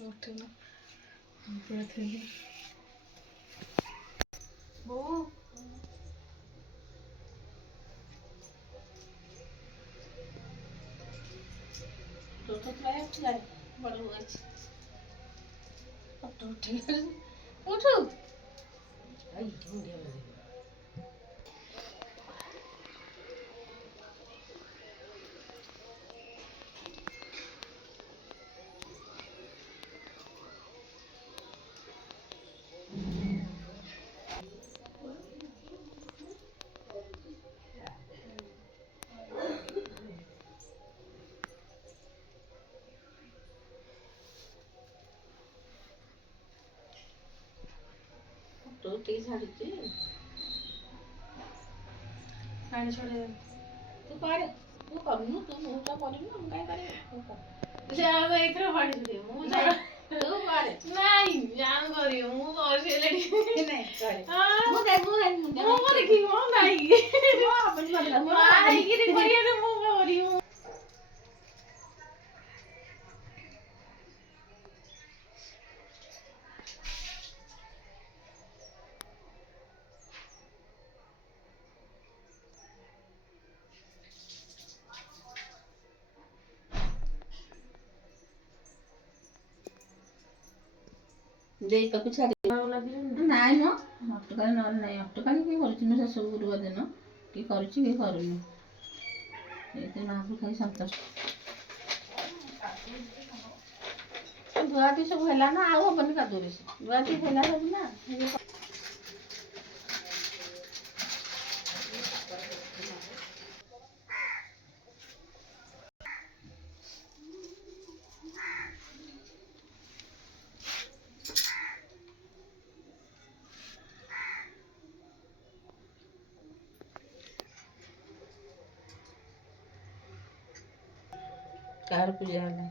ଉଠିଲା ପୁରା ଥିଲି ବୋଉ तो मैं उठला बड़ हुआ ଫଟୋ ଉଠେଇଲା ଉଠୁ आई मुंडिया में तो तेज हड़ती ପାଣି ଛଡ଼େଇ तू कर तू करनु तू मुटा करनु हम काय करे तू कर ସେ ଆମେ ଏଇଥର ପାଣି ଛଡ଼େଇ ମୁଁ तू कर ନାଇଁ ଜାଣ କରିବ ମୁଁ କରିସାରିଲିଣି नहीं करे ହଁ ମୁଁ କରିକି ମୁଁ ନାଇଁ ମୁଁ ଆପଣି ବଦଲା ମୁଁ ମାଇକିରି କରିବାରେ ମୁଁ କରିବି ଦେଇ ପାକୁ ଛାଡ଼ି ନାଇଁ ମ ଅଟକାଳି ନହେଲେ ନାଇଁ ଅଟକାଳି କିଏ କରୁଛି ନା ସେସବୁ ଗୁରୁବାର ଦିନ କିଏ କରୁଛି କିଏ କରୁନି ଏଇଥିରେ ମାହାପୁରୁ ଖାଇ ସନ୍ତୋଷ ଧୁଆଧୁଇ ସବୁ ହେଲା ନା ଆଉ ହବନି କାଦୁଅ ବେଶୀ ଧୁଆଧୁଇ ହେଲା ସବୁ ନା କାହାର ପୂଜା ହେଲା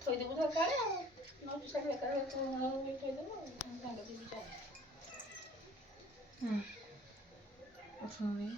ଥୋଇଦେବୁ ତ କାଳେ ଆଉ ନଉଛୁ ଶାଢ଼ୀ ଏକାବେଳେ ଥୋଇଦେବୁ ସାଙ୍ଗେ ଯିବି ଚାଲ ଉଠୁନି